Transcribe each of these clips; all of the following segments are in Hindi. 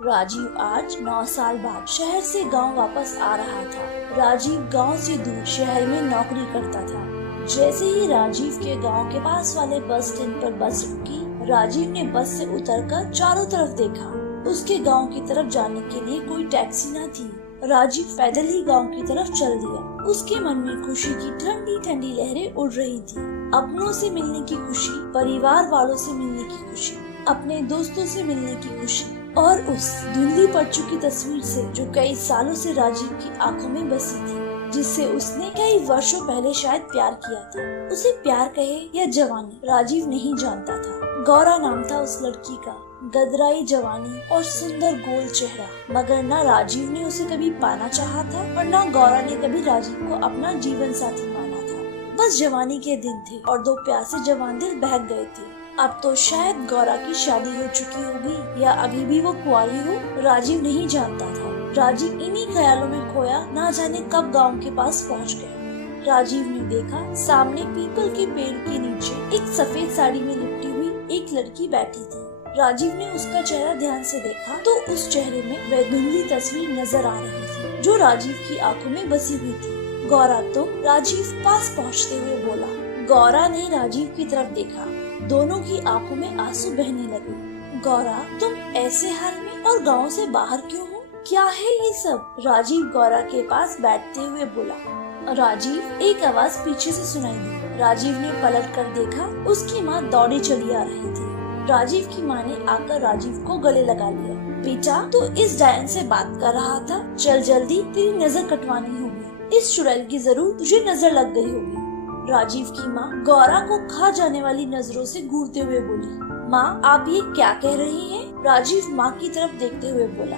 राजीव आज 9 साल बाद शहर से गांव वापस आ रहा था। राजीव गांव से दूर शहर में नौकरी करता था। जैसे ही राजीव के गांव के पास वाले बस स्टैंड पर बस रुकी, राजीव ने बस से उतरकर चारों तरफ देखा। उसके गांव की तरफ जाने के लिए कोई टैक्सी न थी। राजीव पैदल ही गांव की तरफ चल दिया। उसके मन में खुशी की ठंडी ठंडी लहरें उड़ रही थी। अपनों से मिलने की खुशी, परिवार वालों से मिलने की खुशी, अपने दोस्तों से मिलने की खुशी और उस धुंधली पड़ चुकी तस्वीर से जो कई सालों से राजीव की आंखों में बसी थी, जिससे उसने कई वर्षों पहले शायद प्यार किया था। उसे प्यार कहे या जवानी, राजीव नहीं जानता था। गौरा नाम था उस लड़की का। गदराई जवानी और सुंदर गोल चेहरा, मगर न राजीव ने उसे कभी पाना चाहा था और न गौरा ने कभी राजीव को अपना जीवन साथी माना था। बस जवानी के दिन थे और दो प्यासे जवान दिल बहक गए थे। अब तो शायद गौरा की शादी हो चुकी होगी या अभी भी वो कुंवारी हो, राजीव नहीं जानता था। राजीव इन्हीं ख्यालों में खोया ना जाने कब गांव के पास पहुंच गया। राजीव ने देखा सामने पीपल के पेड़ के नीचे एक सफेद साड़ी में लिपटी हुई एक लड़की बैठी थी। राजीव ने उसका चेहरा ध्यान से देखा तो उस चेहरे में वह धुंधली तस्वीर नजर आ रही थी जो राजीव की आंखों में बसी हुई थी। गौरा, तो राजीव पास पहुंचते हुए बोला। गौरा ने राजीव की तरफ देखा। दोनों की आंखों में आंसू बहने लगे। गौरा, तुम ऐसे हाल में और गांव से बाहर क्यों हो? क्या है ये सब? राजीव गौरा के पास बैठते हुए बोला। राजीव, एक आवाज पीछे से सुनाई दी। राजीव ने पलट कर देखा। उसकी माँ दौड़ी चली आ रही थी। राजीव की माँ ने आकर राजीव को गले लगा लिया। बेटा, तू इस डायन से बात कर रहा था? चल जल्दी, तेरी नजर कटवानी होगी। इस चुड़ैल की जरूर तुझे नजर लग गई होगी। राजीव की माँ गौरा को खा जाने वाली नजरों से घूरते हुए बोली। माँ, आप ये क्या कह रही हैं? राजीव माँ की तरफ देखते हुए बोला।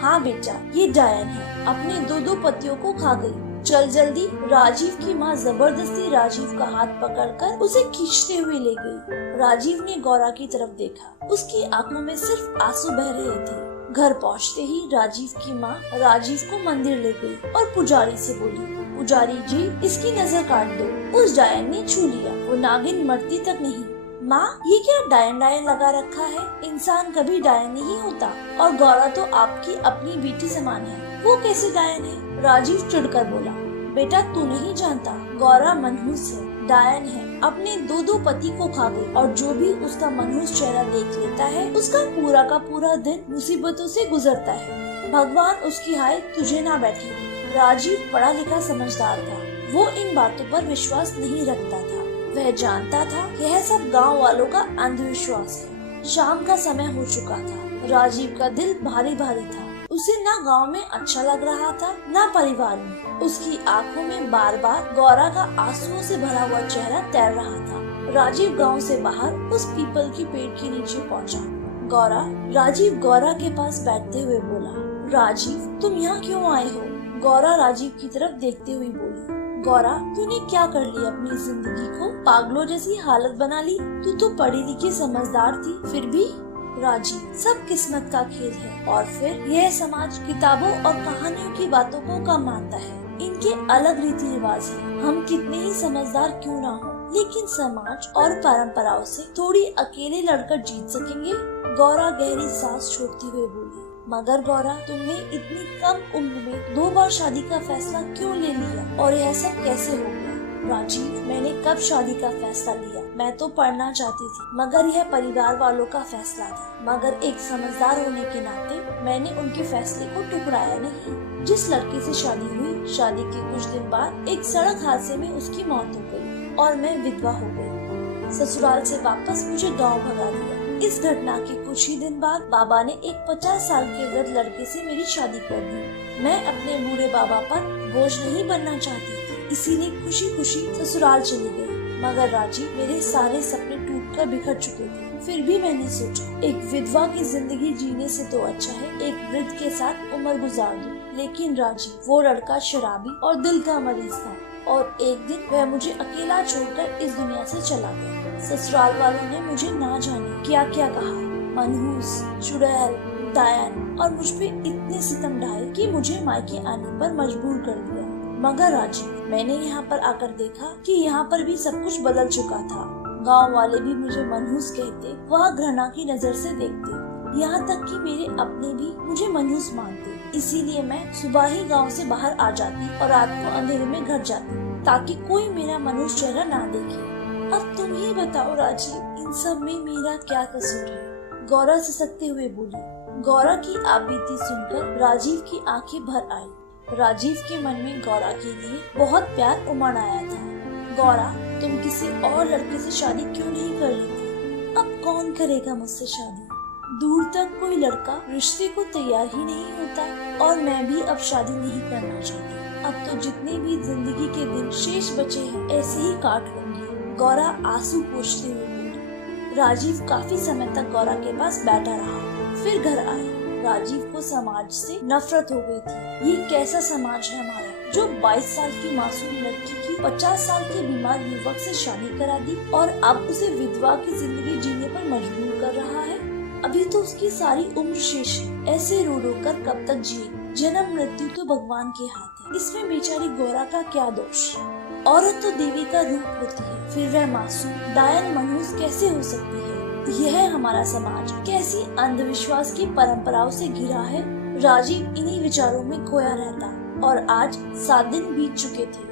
हाँ बेटा, ये डायन है, अपने दो पतियों को खा गई। चल जल्दी। राजीव की माँ जबरदस्ती राजीव का हाथ पकड़कर उसे खींचते हुए ले गई। राजीव ने गौरा की तरफ देखा। उसकी आंखों में सिर्फ आंसू बह रहे थे। घर पहुँचते ही राजीव की माँ राजीव को मंदिर ले गई और पुजारी से बोली, पुजारी जी, इसकी नजर काट दो। उस डायन ने छू लिया, वो नागिन मरती तक नहीं। माँ, ये क्या डायन लगा रखा है? इंसान कभी डायन नहीं होता और गौरा तो आपकी अपनी बेटी समान है, वो कैसे डायन है? राजीव चिढ़कर बोला। बेटा, तू नहीं जानता, गौरा मनहूस है, डायन है, अपने दो पति को खा गई और जो भी उसका मनहूस चेहरा देख लेता है उसका पूरा का पूरा दिन मुसीबतों से गुजरता है। भगवान उसकी हाय तुझे ना बैठे। राजीव पढ़ा लिखा समझदार था। वो इन बातों पर विश्वास नहीं रखता था। वह जानता था यह सब गांव वालों का अंधविश्वास है। शाम का समय हो चुका था। राजीव का दिल भारी भारी था। उसे ना गांव में अच्छा लग रहा था ना परिवार में। उसकी आंखों में बार बार गौरा का आंसुओं से भरा हुआ चेहरा तैर रहा था। राजीव गांव से बाहर उस पीपल के पेड़ के नीचे पहुंचा। गौरा, राजीव गौरा के पास बैठते हुए बोला। राजीव, तुम यहाँ क्यों आए हो? गौरा राजीव की तरफ देखते हुए बोली। गौरा, तूने क्या कर लिया अपनी जिंदगी को? पागलों जैसी हालत बना ली। तू तो पढ़ी लिखी समझदार थी, फिर भी। राजीव, सब किस्मत का खेल है और फिर यह समाज किताबों और कहानियों की बातों को कम मानता है। इनके अलग रीति रिवाज है। हम कितने ही समझदार क्यों ना हो, लेकिन समाज और परंपराओं से थोड़ी अकेले लड़कर जीत सकेंगे। गौरा गहरी सांस छोड़ती हुए बोली। मगर गौरा, तुमने इतनी कम उम्र में 2 बार शादी का फैसला क्यों ले लिया और यह सब कैसे हो गया? राजीव, मैंने कब शादी का फैसला लिया? मैं तो पढ़ना चाहती थी, मगर यह परिवार वालों का फैसला था। मगर एक समझदार होने के नाते मैंने उनके फैसले को टुकराया नहीं। जिस लड़के से शादी हुई, शादी के कुछ दिन बाद एक सड़क हादसे में उसकी मौत हो गई और मैं विधवा हो गई। ससुराल से वापस मुझे गाँव भगा दिया। इस घटना के कुछ ही दिन बाद बाबा ने एक 50 साल के वृद्ध लड़के से मेरी शादी कर दी। मैं अपने बूढ़े बाबा पर बोझ नहीं बनना चाहती थी, इसीलिए खुशी खुशी ससुराल चली गई। मगर राजीव, मेरे सारे सपने टूटकर बिखर चुके थे। फिर भी मैंने सोचा एक विधवा की जिंदगी जीने से तो अच्छा है एक वृद्ध के साथ उम्र गुजार दूं। लेकिन राजीव, वो लड़का शराबी और दिल का मरीज था और एक दिन वह मुझे अकेला छोड़कर इस दुनिया से चला गया। ससुराल वालों ने मुझे ना जाने क्या क्या कहा, मनहूस, चुड़ैल, डायन और मुझ पे इतने सितम ढाए कि मुझे मायके आने पर मजबूर कर दिया। मगर राजीव, मैंने यहाँ पर आकर देखा कि यहाँ पर भी सब कुछ बदल चुका था। गांव वाले भी मुझे मनहूस कहते, वह घृणा की नजर से देखते। यहाँ तक कि मेरे अपने भी मुझे मनहूस मानते। इसीलिए मैं सुबह ही गांव से बाहर आ जाती और रात को अंधेरे में घर जाती ताकि कोई मेरा मनहूस चेहरा ना देखे। अब तुम ही बताओ राजीव, इन सब में मेरा क्या कसूर है? गौरा ससकते हुए बोली। गौरा की आपबीती सुनकर राजीव की आंखें भर आई। राजीव के मन में गौरा के लिए बहुत प्यार उमड़ आया था। गौरा, तुम किसी और लड़के से शादी क्यों नहीं कर लेती? अब कौन करेगा मुझसे शादी? दूर तक कोई लड़का रिश्ते को तैयार ही नहीं होता और मैं भी अब शादी नहीं करना चाहती। अब तो जितने भी जिंदगी के दिन शेष बचे हैं ऐसे ही काट लूंगी। गौरा आंसू पोंछते हुए बोली। राजीव काफी समय तक गौरा के पास बैठा रहा, फिर घर आया। राजीव को समाज से नफरत हो गई थी। ये कैसा समाज है हमारा जो 22 साल की मासूम लड़की की 50 साल के बीमार युवक से शादी करा दी और अब उसे विधवा की जिंदगी जीने पर मजबूर कर रहा है। अभी तो उसकी सारी उम्र शेष है, ऐसे रो रो कर कब तक जिए? जन्म मृत्यु तो भगवान के हाथ है, इसमें बेचारी गौरा का क्या दोष? औरत तो देवी का रूप होती है, फिर वह मासूम डायन मनहूस कैसे हो सकती है? यह हमारा समाज कैसी अंधविश्वास की परंपराओं से घिरा है। राजीव इन्हीं विचारों में खोया रहता और आज 7 दिन बीत चुके थे।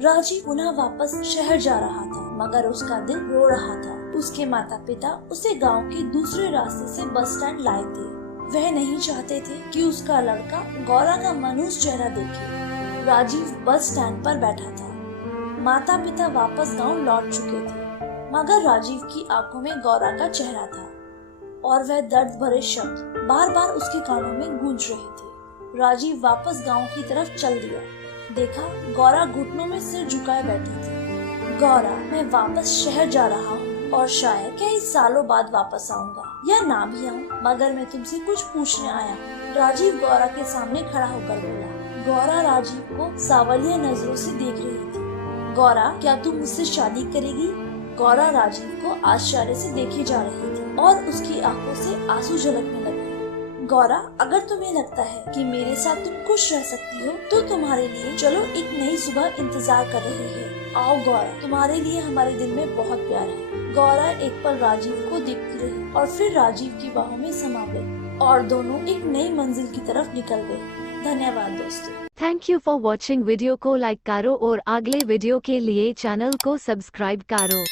राजीव पुनः वापस शहर जा रहा था, मगर उसका दिल रो रहा था। उसके माता पिता उसे गांव के दूसरे रास्ते से बस स्टैंड लाए थे। वह नहीं चाहते थे कि उसका लड़का गौरा का मनहूस चेहरा देखे। राजीव बस स्टैंड पर बैठा था। माता पिता वापस गांव लौट चुके थे, मगर राजीव की आंखों में गौरा का चेहरा था और वह दर्द भरे शब्द बार बार उसके कानों में गूंज रहे थे। राजीव वापस गांव की तरफ चल दिया। देखा, गौरा घुटनों में सिर झुकाए बैठी थी। गौरा, मैं वापस शहर जा रहा हूँ और शायद कई सालों बाद वापस आऊंगा या ना भी आऊँ, मगर मैं तुमसे कुछ पूछने आया हूँ। राजीव गौरा के सामने खड़ा होकर बोला। गौरा राजीव को सावलिया नजरों से देख रही थी। गौरा, क्या तुम मुझसे शादी करेगी? गौरा राजीव को आश्चर्य से देखे जा रही थी और उसकी आंखों से आंसू झलकने लगे। गौरा, अगर तुम्हें लगता है कि मेरे साथ तुम खुश रह सकती हो तो तुम्हारे लिए चलो एक नई सुबह इंतजार कर रही है। आओ गौरा, तुम्हारे लिए हमारे दिल में बहुत प्यार है। गौरा एक पल राजीव को देखती रही और फिर राजीव की बाहों में समा गई और दोनों एक नई मंजिल की तरफ निकल गए। धन्यवाद दोस्तों। Thank you for watching. Video को लाइक करो और अगले वीडियो के लिए चैनल को सब्सक्राइब करो।